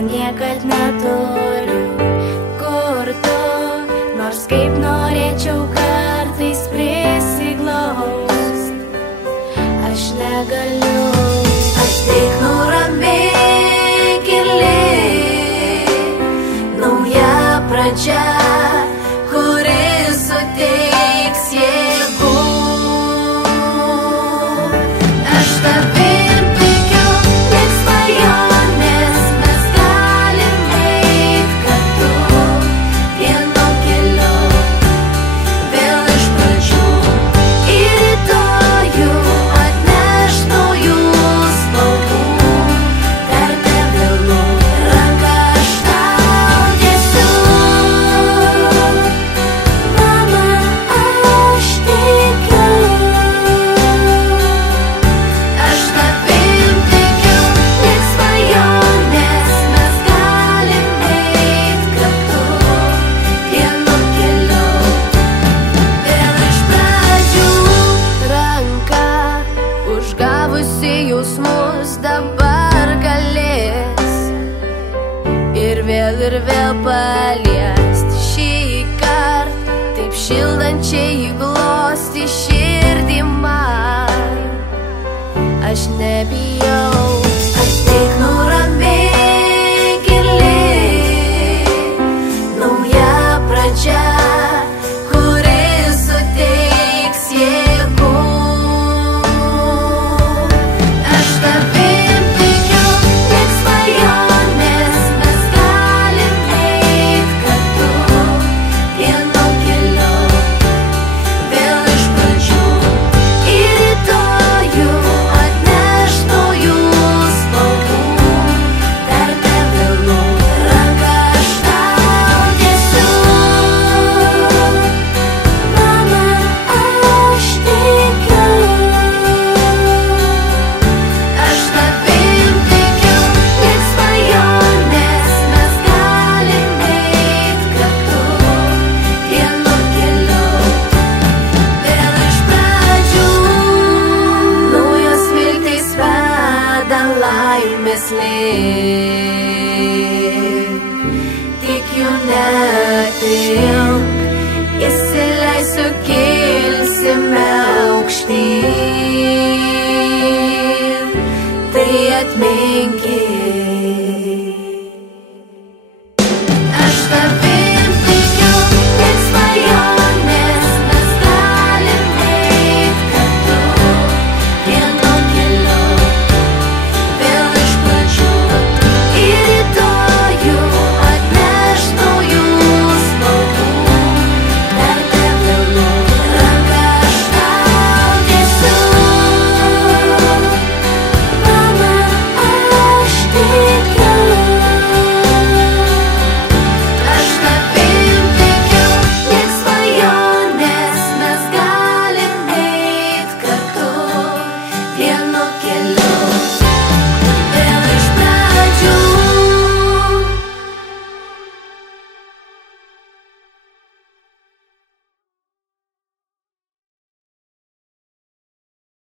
niekad neturiu, kur tu, nors kaip norėčiau kartais prisiglaust, aš negaliu. Aš tik nuramink ir lik, nauja pradžia, kuri suteiks jėgų. Aš tavim tikiu, lyg svajonės, mes galim eit kartu vienu keliu, vėl iš pradžių. Ir rytojų atneš naujų spalvų, dar nevėlu, ranką aš tau tiesiu. Mama, aš tikiu. Aš tavim tikiu, lyg svajonės, mes galim eit kartu vienu keliu, vėl iš pradžių. Ranka užgavusi jausmus dabar galės ir vėl paliest, šį kartą taip šildančiai įglosti širdį man. Aš nebijau, aš tik nuramink ir lik, nauja pradžia, kuri suteiks jėgų. Aš tavim tikiu, lyg svajonės, mes galim eit kartu vienu keliu, vėl iš pradžių. Ir rytojų atneš naujų spalvų, dar nevėlu, ranką aš tau tiesiu. Mama, aš tikiu. Aš tavim tikiu, lyg svajonės, mes galim eit kartu vienu keliu, vėl iš pradžių. Naujos viltys veda laimės link, tik jų neatimk, įsileisiu, kilsime aukštyn. Tai atminkit,